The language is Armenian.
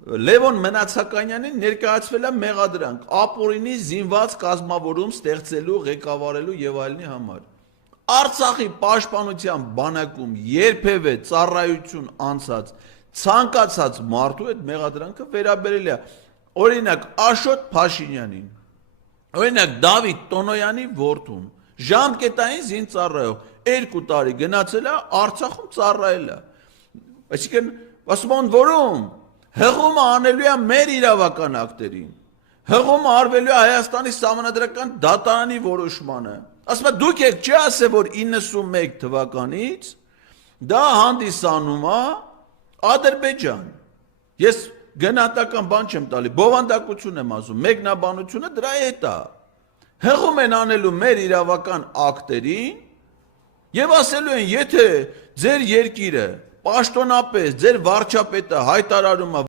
Լևոն Մնացականյանին ներկայացվել է մեղադրանք ապօրինի զինված կազմավորում ստեղծելու, ղեկավարելու եւ այլնի համար։ Արցախի պաշտպանության բանակում երբևէ ծառայություն անցած ցանկացած մարդու այդ մեղադրանքը վերաբերել է օրինակ Աշոտ Փաշինյանին, օրինակ Դավիթ Տոնոյանի որդուն, ժամկետային զինծառայող 2 տարի գնացել է Արցախում ծառայել է։ Այսինքն ասում են որում հղումը անելու է մեր իրավական ակտերին, հղումը արվելու է Հայաստանի Սահմանադրական դատարանի որոշմանը։ Ասում է դուք եք չի ասել, որ 91 թվականից դա հանդիսանում է Ադրբեջան։ Ես գնահատական բան չեմ տալի, բովանդակություն եմ ասում, մեկնաբանությունը դրա հետ է։ Հղում են անելու մեր իրավական ակտերին եւ ասելու են, եթե ձեր երկիրը պաշտոնապես ձեր վարչապետը հայտարարում է